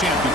champion.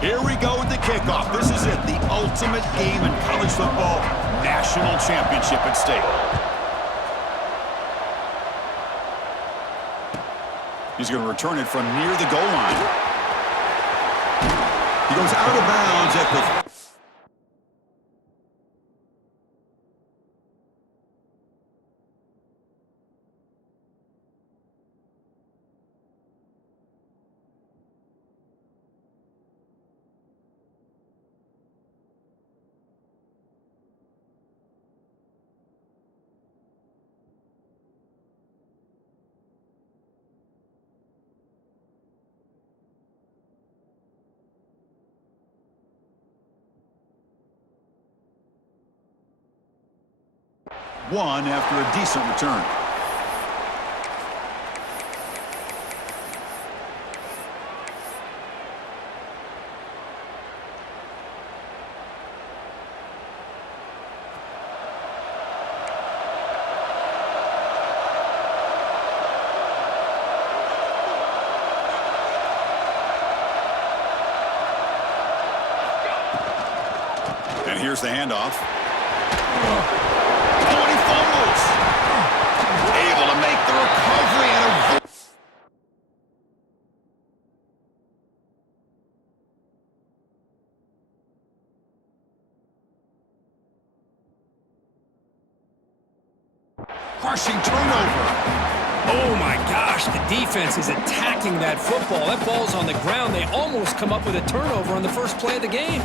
Here we go with the kickoff. This is it, the ultimate game in college football, national championship at stake. He's going to return it from near the goal line. He goes out of bounds at the... one after a decent return. And here's the handoff. Able to make the recovery and crushing turnover. Oh my gosh, the defense is attacking that football. That ball's on the ground. They almost come up with a turnover on the first play of the game.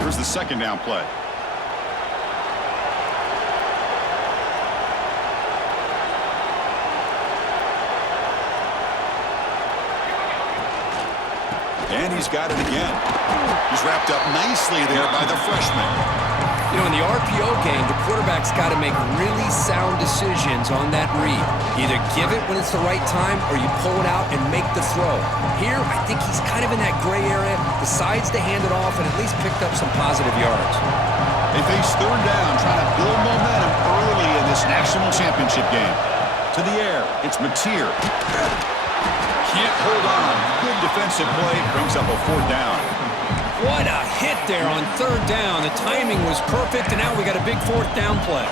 Here's the second down play. And he's got it again. He's wrapped up nicely there by the freshman. You know, in the RPO game, the quarterback's got to make really sound decisions on that read. Either give it when it's the right time or you pull it out and make the throw. Here, I think he's kind of in that gray area, decides to hand it off and at least picked up some positive yards. They face third down, trying to build momentum early in this national championship game. To the air, it's Mateer. Can't hold on. Good defensive play, brings up a fourth down. What a hit there on third down. The timing was perfect, and now we got a big fourth down play.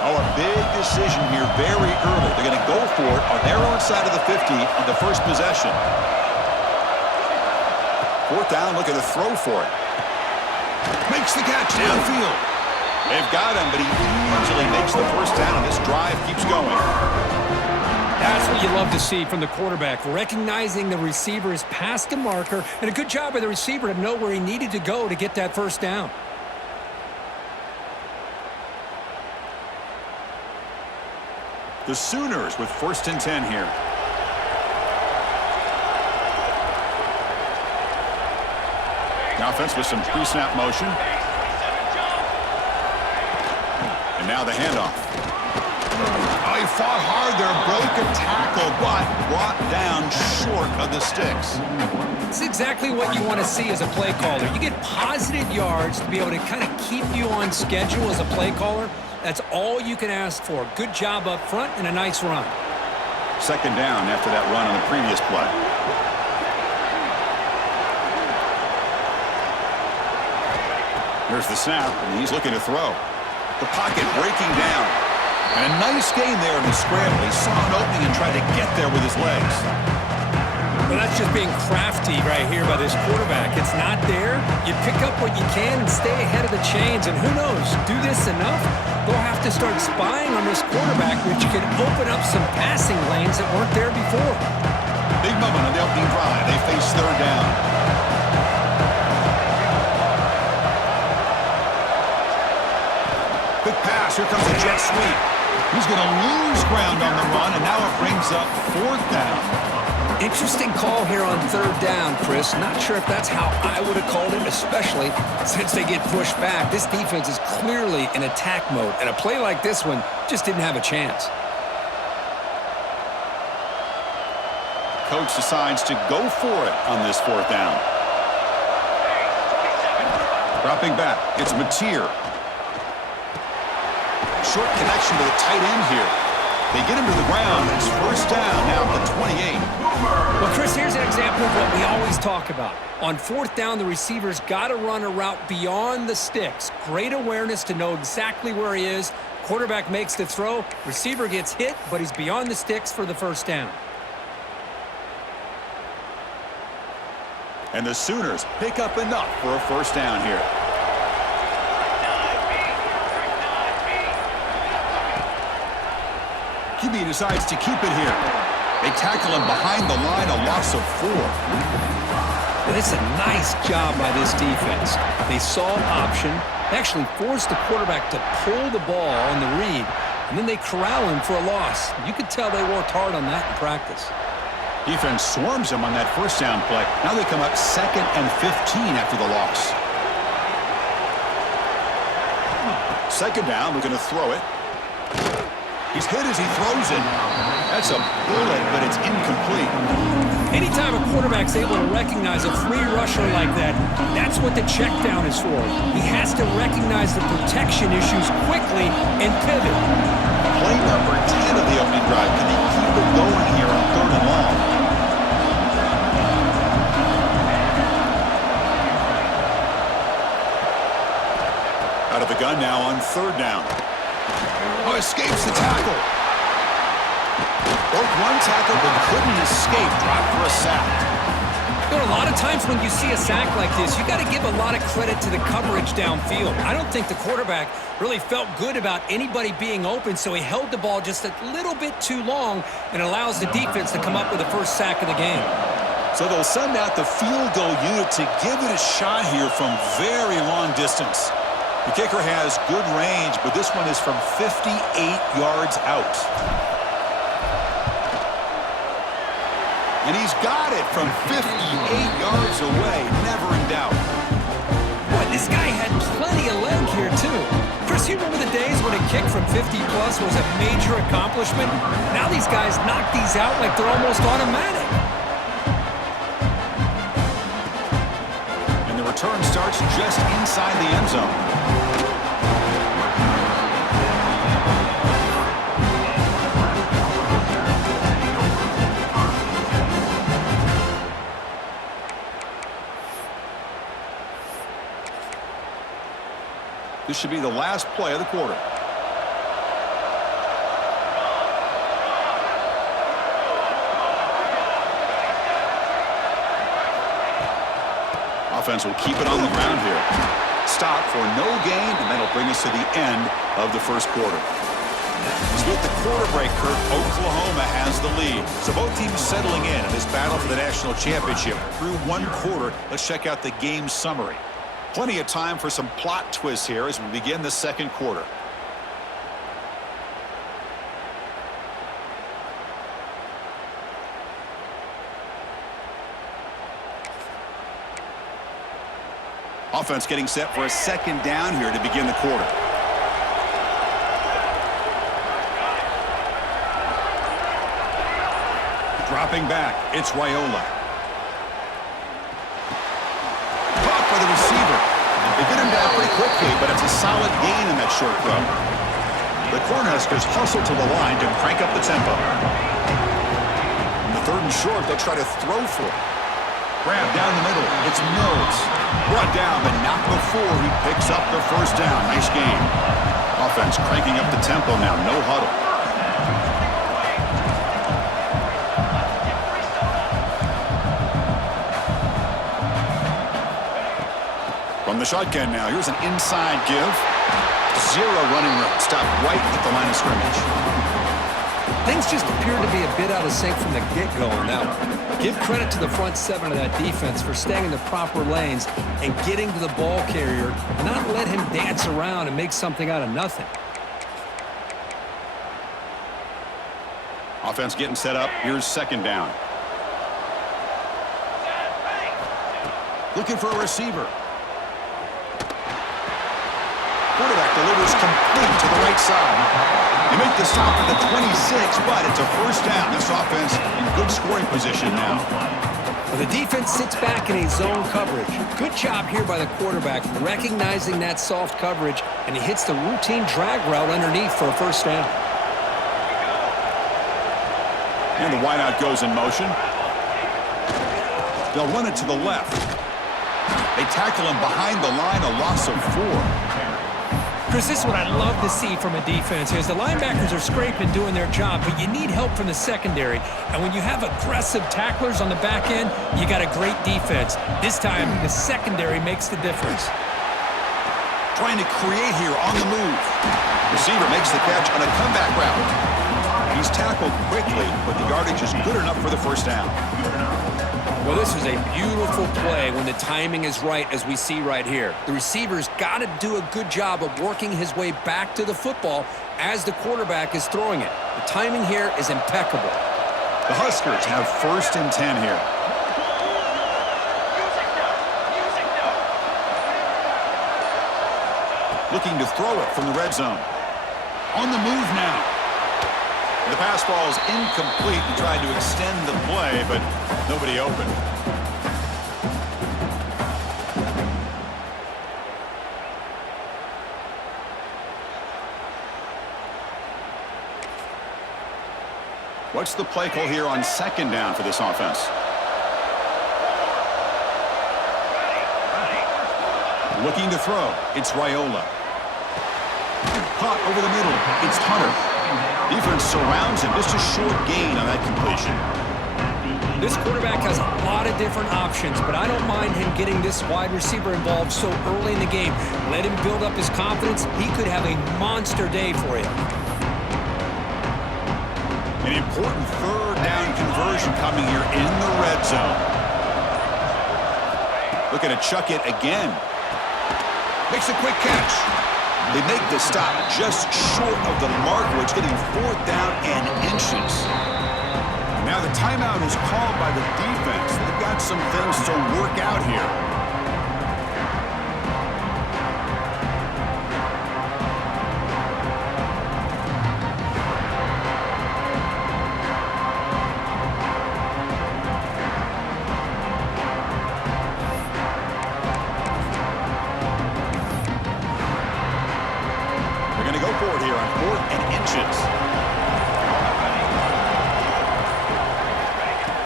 Oh, a big decision here very early. They're going to go for it on their own side of the 50 on the first possession. Fourth down, look at the throw for it. Makes the catch downfield. They've got him, but he easily makes the first down. This drive keeps going. That's what you love to see from the quarterback, recognizing the receiver is past the marker, and a good job by the receiver to know where he needed to go to get that first down. The Sooners with 1st and 10 here. The offense with some pre-snap motion. And now the handoff. Oh, he fought hard there, broke a tackle, but brought down short of the sticks. It's exactly what you want to see as a play caller. You get positive yards to be able to kind of keep you on schedule as a play caller. That's all you can ask for. Good job up front and a nice run. Second down after that run on the previous play. Here's the snap, and he's looking to throw. The pocket breaking down. And a nice gain there in the scramble. He saw an opening and tried to get there with his legs. Well, that's just being crafty right here by this quarterback. It's not there. You pick up what you can and stay ahead of the chains. And who knows, do this enough, they'll have to start spying on this quarterback, which can open up some passing lanes that weren't there before. Big moment on the opening drive. They face third down. Quick pass. Here comes a jet sweep. He's going to lose ground on the run, and now it brings up fourth down. Interesting call here on third down, Chris. Not sure if that's how I would have called it, especially since they get pushed back. This defense is clearly in attack mode, and a play like this one just didn't have a chance. Coach decides to go for it on this fourth down. Dropping back, it's Mateer. Short connection to the tight end here. They get him to the ground. It's first down now at the 28. Well, Chris, here's an example of what we always talk about. On fourth down, the receiver's got to run a route beyond the sticks. Great awareness to know exactly where he is. Quarterback makes the throw. Receiver gets hit, but he's beyond the sticks for the first down. And the Sooners pick up enough for a first down here. QB decides to keep it here. They tackle him behind the line, a loss of 4. Well, it's a nice job by this defense. They saw an option, they actually forced the quarterback to pull the ball on the read, and then they corral him for a loss. You could tell they worked hard on that in practice. Defense swarms him on that first down play. Now they come up 2nd and 15 after the loss. Second down, we're going to throw it. He's hit as he throws it. That's a bullet, but it's incomplete. Anytime a quarterback's able to recognize a free rusher like that, that's what the check down is for. He has to recognize the protection issues quickly and pivot. Play number 10 of the opening drive. Can they keep it going here on third and long? Out of the gun now on third down. Oh, escapes the tackle. Broke one tackle but couldn't escape. Dropped for a sack. You know, a lot of times when you see a sack like this, you got to give a lot of credit to the coverage downfield. I don't think the quarterback really felt good about anybody being open, so he held the ball just a little bit too long and allows the defense to come up with the first sack of the game. So they'll send out the field goal unit to give it a shot here from very long distance. The kicker has good range, but this one is from 58 yards out. And he's got it from 58 yards away, never in doubt. Boy, this guy had plenty of leg here, too. Chris, you remember the days when a kick from 50-plus was a major accomplishment? Now these guys knock these out like they're almost automatic. And the return starts just inside the end zone. This should be the last play of the quarter. Offense will keep it on the ground here. Stop for no gain, and that'll bring us to the end of the first quarter. As with the quarter break, Kirk, Oklahoma has the lead. So both teams settling in this battle for the national championship through one quarter. Let's check out the game summary. Plenty of time for some plot twists here as we begin the second quarter. Offense getting set for a second down here to begin the quarter. Dropping back, it's Raiola. Caught by the receiver. They get him down pretty quickly, but it's a solid gain in that short throw. The Cornhuskers hustle to the line to crank up the tempo. In the third and short, they'll try to throw for it. Grab down the middle. It's Mills. Brought down, but not before he picks up the first down. Nice game. Offense cranking up the tempo now. No huddle. From the shotgun now, here's an inside give. Zero running room. Stop right at the line of scrimmage. Things just appeared to be a bit out of sync from the get-go on that one. Give credit to the front seven of that defense for staying in the proper lanes and getting to the ball carrier, not let him dance around and make something out of nothing. Offense getting set up. Here's second down. Looking for a receiver. Quarterback delivers complete to the right side. They make the stop at the 26, but it's a first down. This offense in good scoring position now. Well, the defense sits back in a zone coverage. Good job here by the quarterback recognizing that soft coverage, and he hits the routine drag route underneath for a first down. And the wideout goes in motion. They'll run it to the left. They tackle him behind the line, a loss of 4. Chris, this is what I love to see from a defense is the linebackers are scraping, doing their job, but you need help from the secondary. And when you have aggressive tacklers on the back end, you got a great defense. This time, the secondary makes the difference. Trying to create here on the move. Receiver makes the catch on a comeback route. He's tackled quickly, but the yardage is good enough for the first down. Well, this is a beautiful play when the timing is right, as we see right here. The receiver's got to do a good job of working his way back to the football as the quarterback is throwing it. The timing here is impeccable. The Huskers have first and 10 here. Looking to throw it from the red zone. On the move now. The pass ball is incomplete. He tried to extend the play, but nobody open. What's the play call here on second down for this offense? Looking to throw. It's Raiola. Caught over the middle. It's Hunter. Defense surrounds him. Just a short gain on that completion. This quarterback has a lot of different options, but I don't mind him getting this wide receiver involved so early in the game. Let him build up his confidence. He could have a monster day for you. An important third down conversion coming here in the red zone. Looking to chuck it again. Makes a quick catch. They make the stop just short of the marker. It's getting fourth down and inches. Now the timeout is called by the defense. They've got some things to work out here.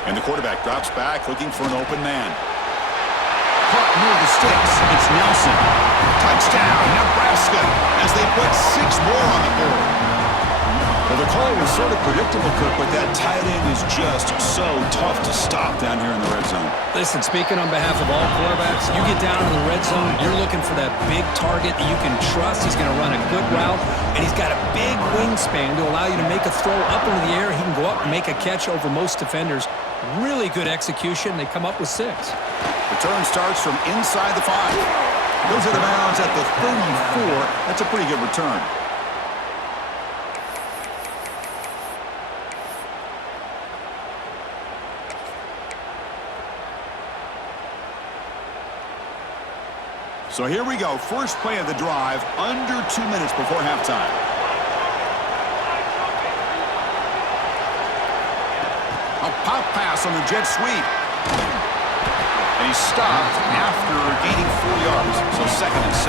And the quarterback drops back, looking for an open man. Caught near the sticks. It's Nelson. Touchdown, Nebraska, as they put 6 more on the board. Well, the call was sort of predictable, Kirk, but that tight end is just so tough to stop down here in the red zone. Listen, speaking on behalf of all quarterbacks, you get down in the red zone, you're looking for that big target that you can trust. He's going to run a good route, and he's got a big wingspan to allow you to make a throw up into the air. He can go up and make a catch over most defenders. Really good execution. They come up with 6. Return starts from inside the 5. Goes out of bounds at the 34. That's a pretty good return. So here we go. First play of the drive, under 2 minutes before halftime. A pop pass on the jet sweep. And he's stopped after gaining 4 yards. So second and 6.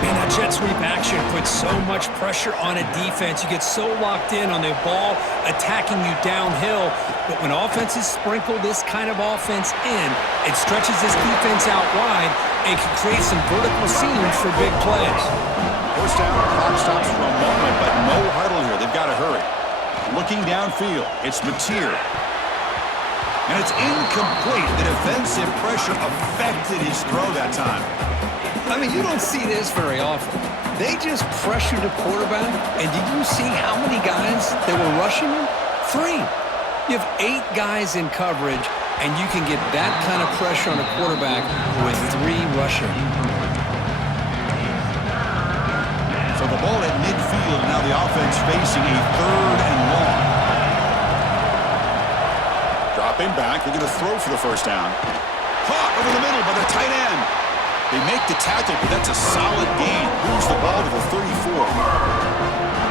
Man, that jet sweep action puts so much pressure on a defense. You get so locked in on the ball attacking you downhill. But when offenses sprinkle this kind of offense in, it stretches this defense out wide and can create some vertical seams for big plays. First down, clock stops for a moment, but no huddle here. They've got to hurry. Looking downfield, it's Mateer. And it's incomplete. The defensive pressure affected his throw that time. I mean, you don't see this very often. They just pressured the quarterback, and did you see how many guys that were rushing him? 3. You have 8 guys in coverage, and you can get that kind of pressure on a quarterback with 3 rushing. So the ball at midfield, now the offense facing a 3rd and long. Dropping back, they're going to throw for the first down. Caught over the middle by the tight end. They make the tackle, but that's a solid gain. Moves the ball to the 34.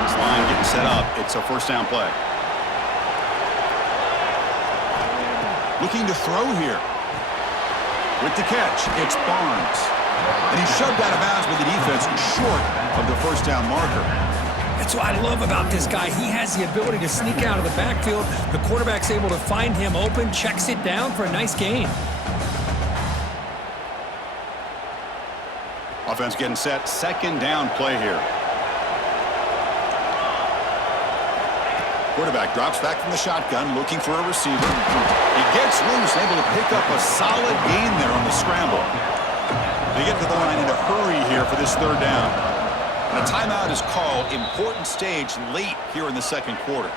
This line getting set up. It's a first down play. Looking to throw here. With the catch, it's Barnes. And he's shoved out of bounds with the defense short of the first down marker. That's what I love about this guy. He has the ability to sneak out of the backfield. The quarterback's able to find him open, checks it down for a nice gain. Offense getting set. Second down play here. Quarterback drops back from the shotgun, looking for a receiver. He gets loose, able to pick up a solid gain there on the scramble. They get to the line in a hurry here for this 3rd down. And a timeout is called. Important stage late here in the second quarter.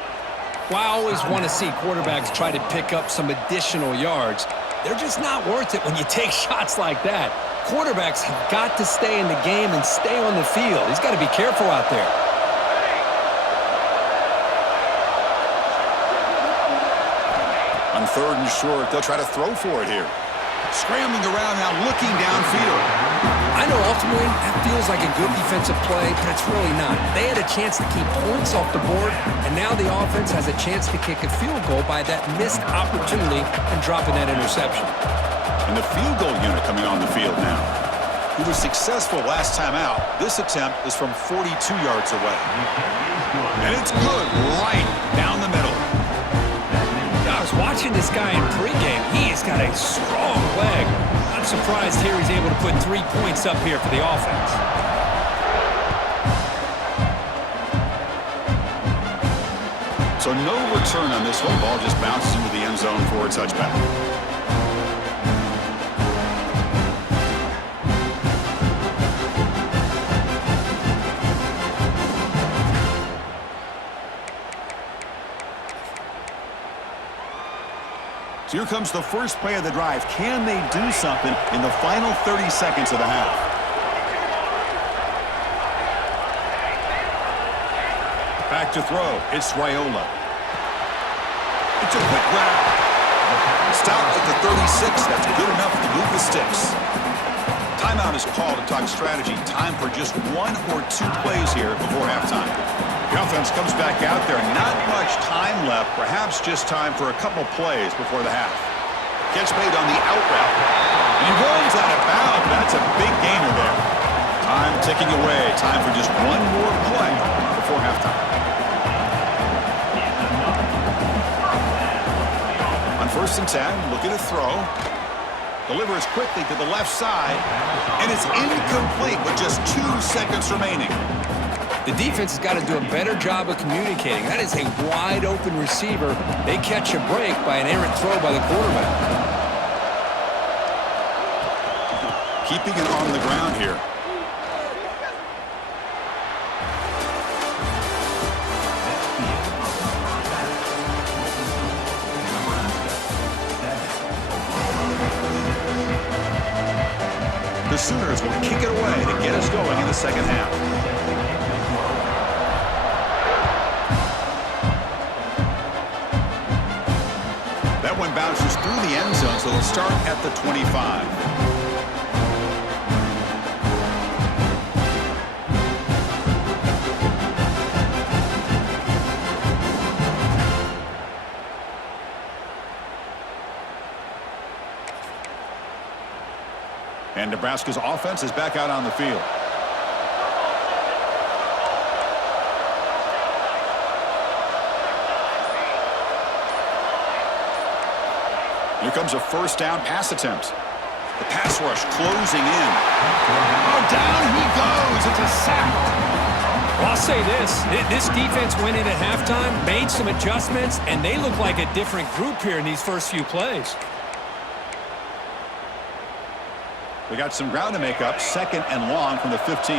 Well, I always want to see quarterbacks try to pick up some additional yards. They're just not worth it when you take shots like that. Quarterbacks have got to stay in the game and stay on the field. He's got to be careful out there. On 3rd and short, they'll try to throw for it here. Scrambling around now, looking downfield. I know ultimately that feels like a good defensive play, but it's really not. They had a chance to keep points off the board, and now the offense has a chance to kick a field goal by that missed opportunity and dropping that interception. And the field goal unit coming on the field now. He was successful last time out. This attempt is from 42 yards away. And it's good right down the middle. I was watching this guy in pregame. He has got a strong leg. Not surprised here he's able to put 3 points up here for the offense. So no return on this one. Ball just bounces into the end zone for a touchback. So here comes the first play of the drive. Can they do something in the final 30 seconds of the half? Back to throw. It's Raiola. It's a quick grab. Stopped at the 36. That's good enough to move the sticks. Timeout is called to talk strategy. Time for just 1 or 2 plays here before halftime. The offense comes back out there. Not much time left. Perhaps just time for a couple plays before the half. Catch made on the out route. And he runs out of bounds. That's a big gainer there. Time ticking away. Time for just 1 more play before halftime. On 1st and 10, looking to throw. Delivers quickly to the left side. And it's incomplete with just 2 seconds remaining. The defense has got to do a better job of communicating. That is a wide-open receiver. They catch a break by an errant throw by the quarterback. Keeping it on the ground here. The Sooners will kick it away to get us going in the second half. That one bounces through the end zone, so they'll start at the 25. And Nebraska's offense is back out on the field. Here comes a first down pass attempt. The pass rush closing in. Oh, down he goes. It's a sack. Well, say this defense went in at halftime, made some adjustments, and they look like a different group here in these first few plays. We got some ground to make up, 2nd and long from the 15.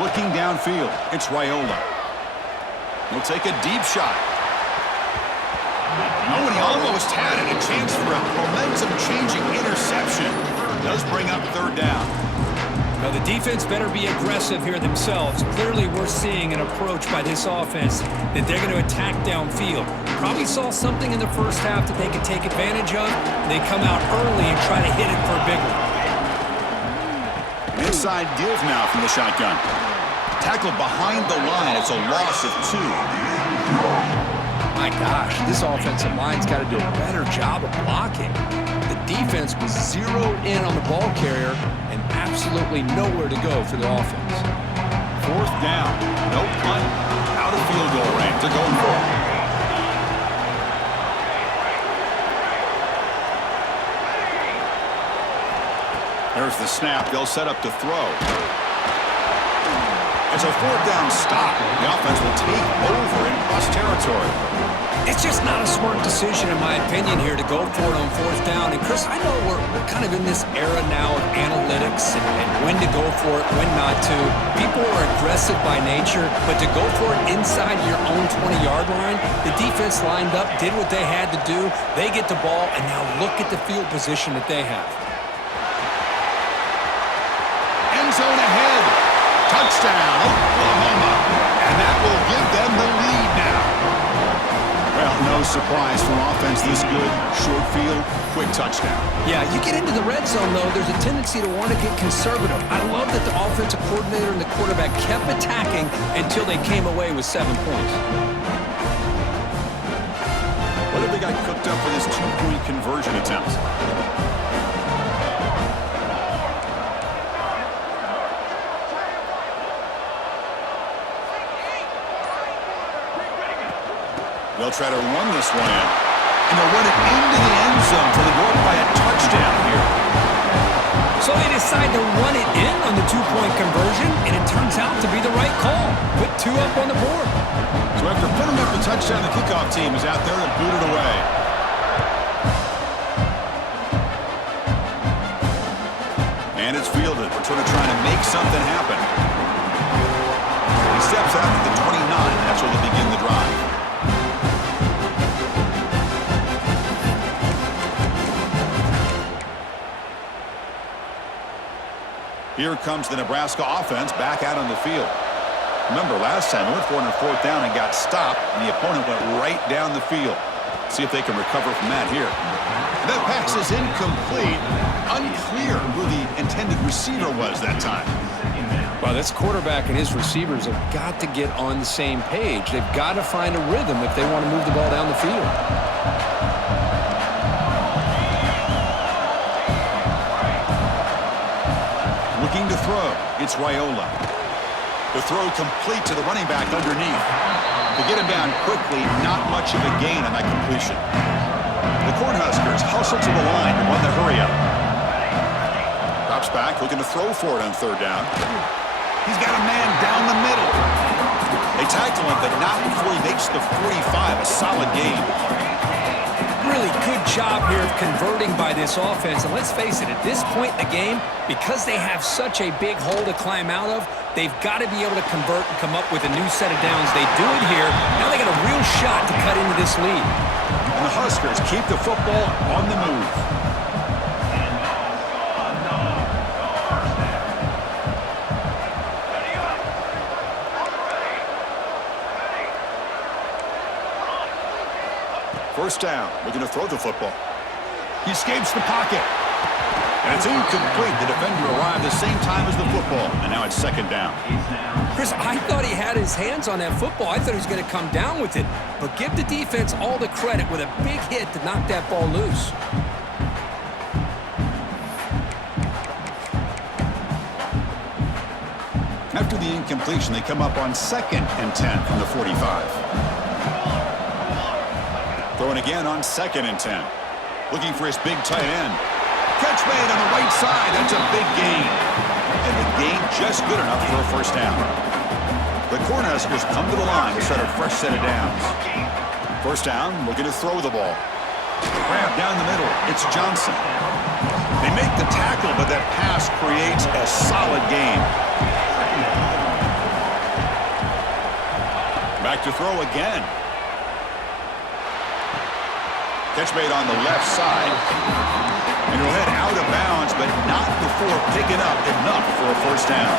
Looking downfield, it's Raiola. He'll take a deep shot. Oh, and he almost had it. A chance for a momentum-changing interception. Does bring up 3rd down. Now, the defense better be aggressive here themselves. Clearly, we're seeing an approach by this offense that they're going to attack downfield. Probably saw something in the first half that they could take advantage of. They come out early and try to hit it for a big one. Inside give now from the shotgun. Tackled behind the line. It's a loss of 2. My gosh, this offensive line's got to do a better job of blocking. The defense was zeroed in on the ball carrier and absolutely nowhere to go for the offense. 4th down. No punt. Out of field goal range. They're going for it. There's the snap. They'll set up to throw. It's a 4th down stop. The offense will take over in cross territory. It's just not a smart decision, in my opinion, here to go for it on 4th down. And, Chris, I know we're kind of in this era now of analytics and when to go for it, when not to. People are aggressive by nature, but to go for it inside your own 20-yard line, the defense lined up, did what they had to do. They get the ball, and now look at the field position that they have. End zone ahead. Touchdown, Oklahoma. And that will give them the lead now. Well, no surprise from offense this good. Short field, quick touchdown. Yeah, you get into the red zone, though, there's a tendency to want to get conservative. I love that the offensive coordinator and the quarterback kept attacking until they came away with 7 points. What have they got cooked up for this 2-point conversion attempt? They'll try to run this one in. And they'll run it into the end zone till they go up by a touchdown here. So they decide to run it in on the 2-point conversion, and it turns out to be the right call. Put 2 up on the board. So after putting up the touchdown, the kickoff team is out there to boot it away. And it's fielded. We're trying to make something happen. He steps out at the 29. That's where they'll begin the drive. Here comes the Nebraska offense back out on the field. Remember, last time, they went for it on 4th down and got stopped, and the opponent went right down the field. See if they can recover from that here. That pass is incomplete. Unclear who the intended receiver was that time. Well, this quarterback and his receivers have got to get on the same page. They've got to find a rhythm if they want to move the ball down the field. Looking to throw. It's Raiola. The throw complete to the running back underneath. To get him down quickly, not much of a gain on that completion. The Cornhuskers hustle to the line to run the hurry up. Drops back, looking to throw for it on 3rd down. He's got a man down the middle. They tackle him, but not before he makes the 45. A solid game. Really good job here of converting by this offense. And let's face it, at this point in the game, because they have such a big hole to climb out of, they've got to be able to convert and come up with a new set of downs. They do it here. Now they got a real shot to cut into this lead. And the Huskers keep the football on the move. First down, looking to throw the football. He escapes the pocket. And it's incomplete. The defender arrived the same time as the football. And now it's 2nd down. Chris, I thought he had his hands on that football. I thought he was going to come down with it. But give the defense all the credit with a big hit to knock that ball loose. After the incompletion, they come up on 2nd and 10 from the 45. Throwing again on 2nd and 10. Looking for his big tight end. Catch made on the right side. That's a big gain. And the gain just good enough for a first down. The Cornhuskers come to the line to start a fresh set of downs. First down, looking to throw the ball. Grab down the middle. It's Johnson. They make the tackle, but that pass creates a solid gain. Back to throw again. Catch made on the left side. And he'll head out of bounds, but not before picking up enough for a first down.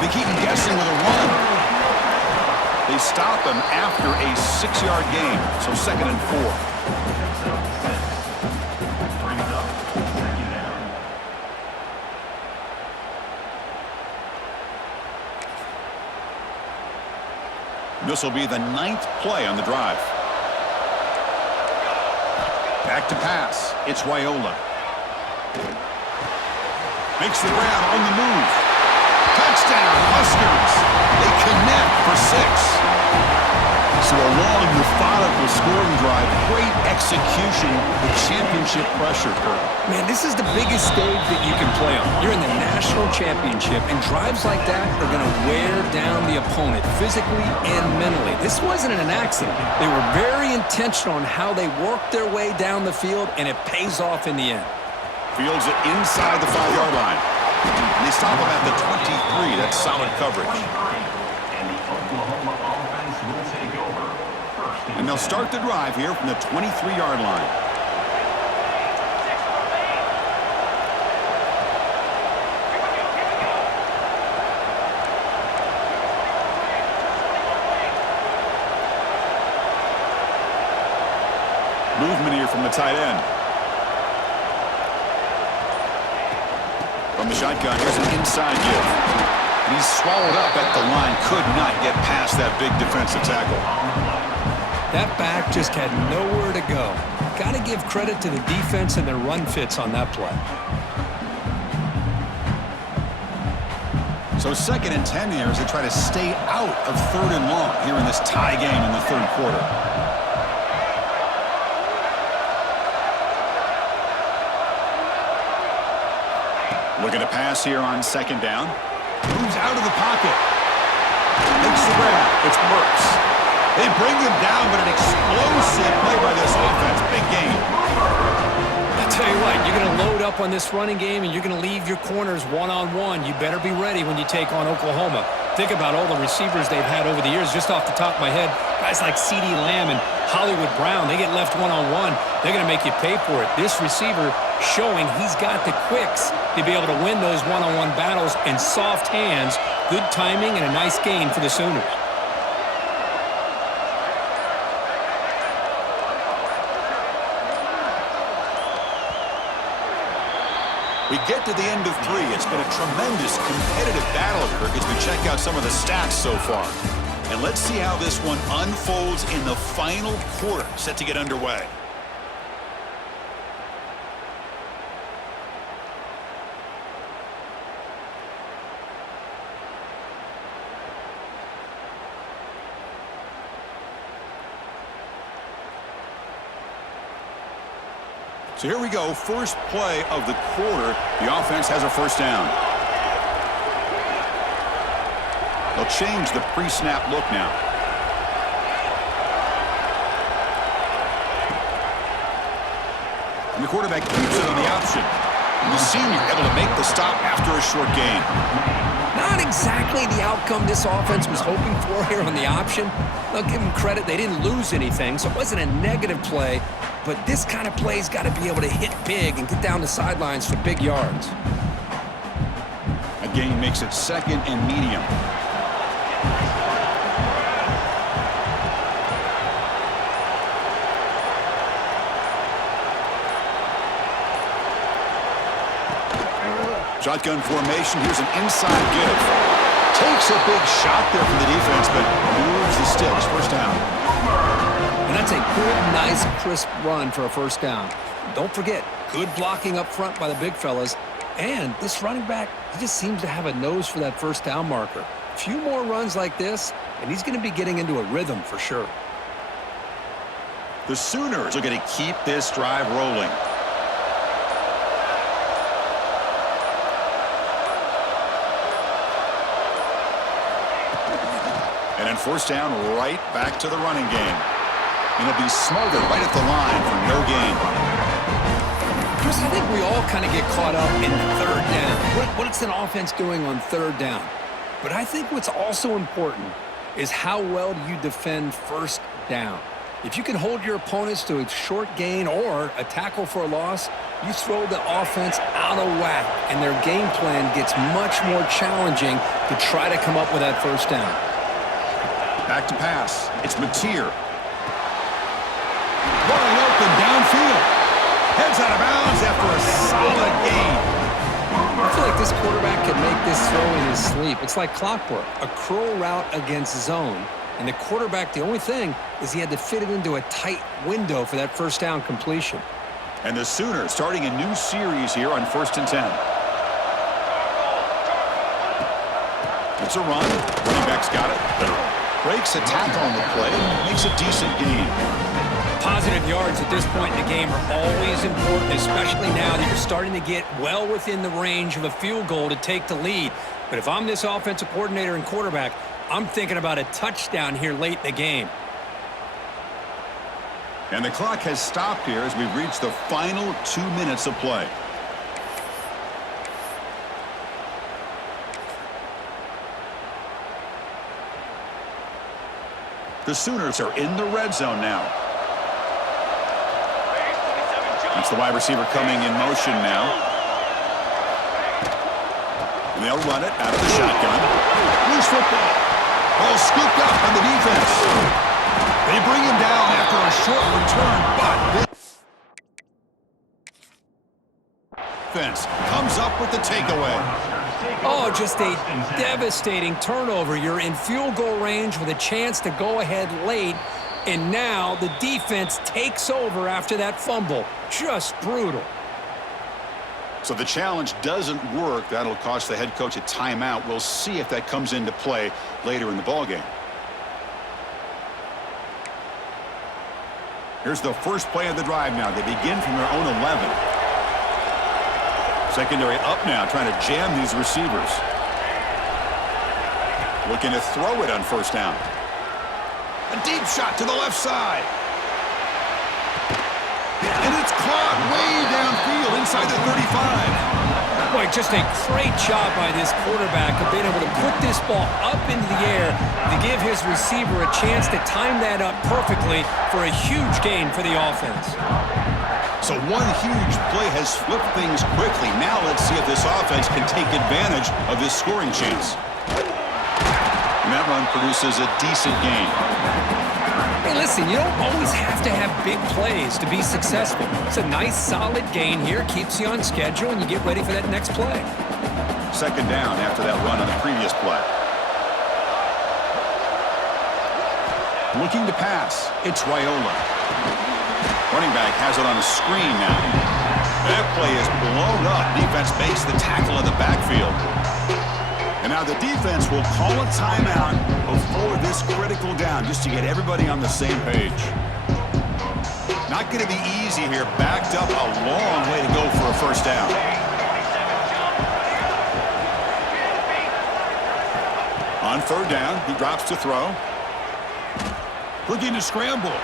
They keep him guessing with a run. They stop him after a 6-yard gain, so 2nd and 4. This will be the 9th play on the drive. Back to pass. It's Raiola. Makes the grab on the move. Touchdown, Huskers. They connect for 6. So a long, methodical scoring drive. Great execution with championship pressure, Kurt. Man, this is the biggest stage that you can play on. You're in the national championship, and drives like that are going to wear down the opponent physically and mentally. This wasn't an accident. They were very intentional on how they worked their way down the field, and it pays off in the end. Fields it inside the 5-yard line. And they stop him at the 23. That's solid coverage. And they'll start the drive here from the 23-yard line. Movement here from the tight end. From the shotgun, here's an inside give. And he's swallowed up at the line. Could not get past that big defensive tackle. That back just had nowhere to go. Got to give credit to the defense and their run fits on that play. So 2nd and 10 here as they try to stay out of 3rd and long here in this tie game in the 3rd quarter. Looking to pass here on 2nd down. Moves out of the pocket. Makes the grab. It's Burks. They bring him down, but an explosive play by this offense. Big game. I'll tell you what, you're going to load up on this running game, and you're going to leave your corners one-on-one. You better be ready when you take on Oklahoma. Think about all the receivers they've had over the years. Just off the top of my head, guys like CeeDee Lamb and Hollywood Brown, they get left one-on-one. They're going to make you pay for it. This receiver showing he's got the quicks to be able to win those one-on-one battles and soft hands. Good timing and a nice gain for the Sooners. We get to the end of 3. It's been a tremendous competitive battle, Kirk, as we check out some of the stats so far. And let's see how this one unfolds in the final quarter, set to get underway. So here we go, first play of the quarter. The offense has a first down. They'll change the pre-snap look now. And the quarterback keeps it on the option. And the senior able to make the stop after a short gain. Not exactly the outcome this offense was hoping for here on the option. I'll give them credit. They didn't lose anything, so it wasn't a negative play. But this kind of play's got to be able to hit big and get down the sidelines for big yards. A gain makes it 2nd and medium. Shotgun formation. Here's an inside give. Takes a big shot there from the defense, but moves the sticks. First down. And that's a good, nice, crisp run for a first down. Don't forget, good blocking up front by the big fellas. And this running back, he just seems to have a nose for that first down marker. A few more runs like this, and he's going to be getting into a rhythm for sure. The Sooners are going to keep this drive rolling. And on first down, right back to the running game. And it'll be Smothered right at the line for no gain. Chris, I think we all kind of get caught up in third down. What's an offense doing on third down? But I think what's also important is how well do you defend first down. If you can hold your opponents to a short gain or a tackle for a loss, you throw the offense out of whack, and their game plan gets much more challenging to try to come up with that first down. Back to pass. It's Mateer. Wide open downfield. Heads out of bounds after a solid gain. I feel like this quarterback can make this throw in his sleep. It's like clockwork, a curl route against zone. And the quarterback, the only thing is he had to fit it into a tight window for that first down completion. And the Sooners starting a new series here on 1st and 10. It's a run. Running back's got it. Breaks a tackle on the play. Makes a decent gain. Positive yards at this point in the game are always important, especially now that you're starting to get well within the range of a field goal to take the lead. But if I'm this offensive coordinator and quarterback, I'm thinking about a touchdown here late in the game. And the clock has stopped here as we've reached the final 2 minutes of play. The Sooners are in the red zone now. It's the wide receiver coming in motion now. And they'll run it out of the shotgun. Loose football. Ball scooped up on the defense. They bring him down after a short return, but defense comes up with the takeaway. Oh, just a devastating turnover. You're in field goal range with a chance to go ahead late, and now the defense takes over after that fumble. Just brutal. So the challenge doesn't work. That'll cost the head coach a timeout. We'll see if that comes into play later in the ballgame. Here's the first play of the drive now. They begin from their own 11. Secondary up now, trying to jam these receivers. Looking to throw it on first down. A deep shot to the left side. And it's caught way downfield inside the 35. Boy, just a great job by this quarterback of being able to put this ball up into the air to give his receiver a chance to time that up perfectly for a huge gain for the offense. So one huge play has flipped things quickly. Now let's see if this offense can take advantage of this scoring chance. And that run produces a decent gain. Hey, listen, you don't always have to have big plays to be successful. It's a nice, solid gain here. Keeps you on schedule, and you get ready for that next play. Second down after that run on the previous play. Looking to pass. It's Raiola. Running back has it on a screen now. That play is blown up. Defense makes the tackle in the backfield. And now the defense will call a timeout before this critical down just to get everybody on the same page. Not going to be easy here. Backed up a long way to go for a first down. On third down, he drops to throw. Looking to scramble.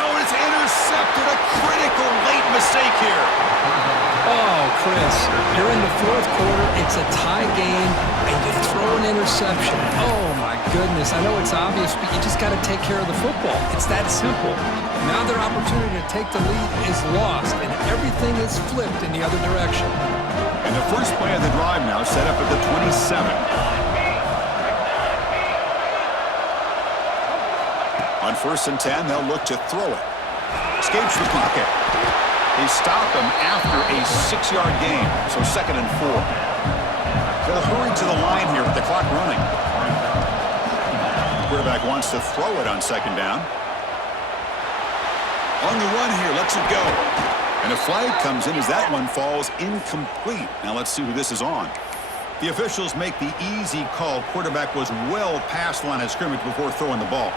Oh, it's intercepted. A critical late mistake here. Oh, Chris, you're in the fourth quarter. It's a tie game, and you throw an interception. Oh, my goodness. I know it's obvious, but you just got to take care of the football. It's that simple. Now their opportunity to take the lead is lost, and everything is flipped in the other direction. And the first play of the drive now set up at the 27. On 1st and 10, they'll look to throw it. Escapes the pocket. They stop him after a 6-yard gain, so 2nd and 4. They'll hurry to the line here with the clock running. Quarterback wants to throw it on 2nd down. On the run here, lets it go. And a flag comes in as that one falls incomplete. Now let's see who this is on. The officials make the easy call. Quarterback was well past the line of scrimmage before throwing the ball.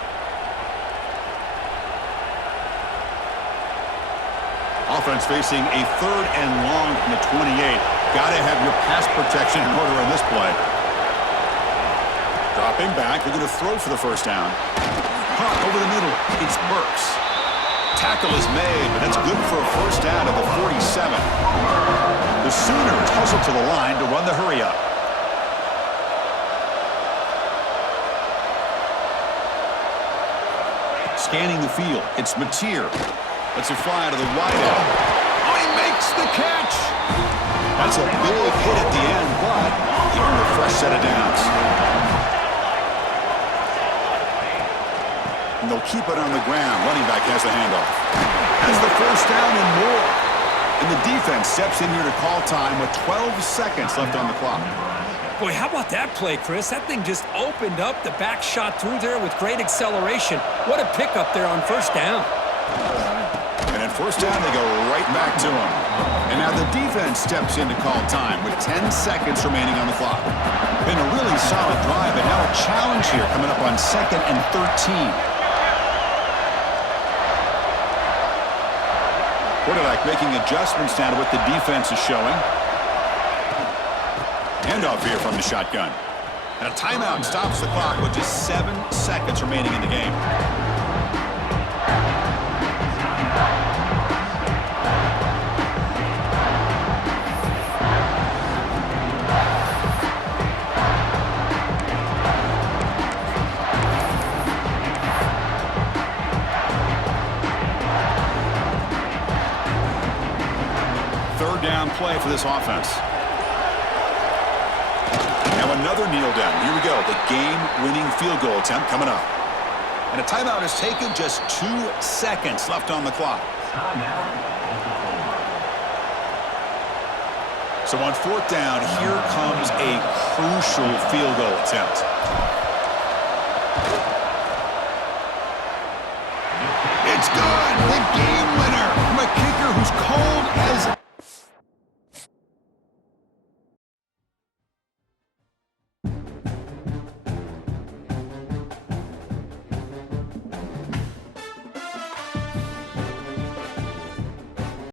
Offense facing a 3rd and long from the 28. Got to have your pass protection in order on this play. Drop Dropping back, they're going to throw for the first down. Caught over the middle. It's Burks. Tackle is made, but that's good for a first down at the 47. The Sooners hustle to the line to run the hurry up. Scanning the field, it's Mateer. Lets it fly out of the wideout. Oh, he makes the catch! That's a big hit at the end, but he earned a fresh set of downs. And they'll keep it on the ground. Running back has the handoff. Has the first down and more. And the defense steps in here to call time with 12 seconds left on the clock. Boy, how about that play, Chris? That thing just opened up. The back shot through there with great acceleration. What a pickup there on first down. And at first down, they go right back to him. And now the defense steps in to call time with 10 seconds remaining on the clock. Been a really solid drive, and now a challenge here coming up on 2nd and 13. Quarterback making adjustments now to what the defense is showing. Handoff here from the shotgun. And a timeout stops the clock with just 7 seconds remaining in the game. Third down play for this offense. Now another kneel down. Here we go. The game-winning field goal attempt coming up. And a timeout is taken. Just 2 seconds left on the clock. So on 4th down, here comes a crucial field goal attempt.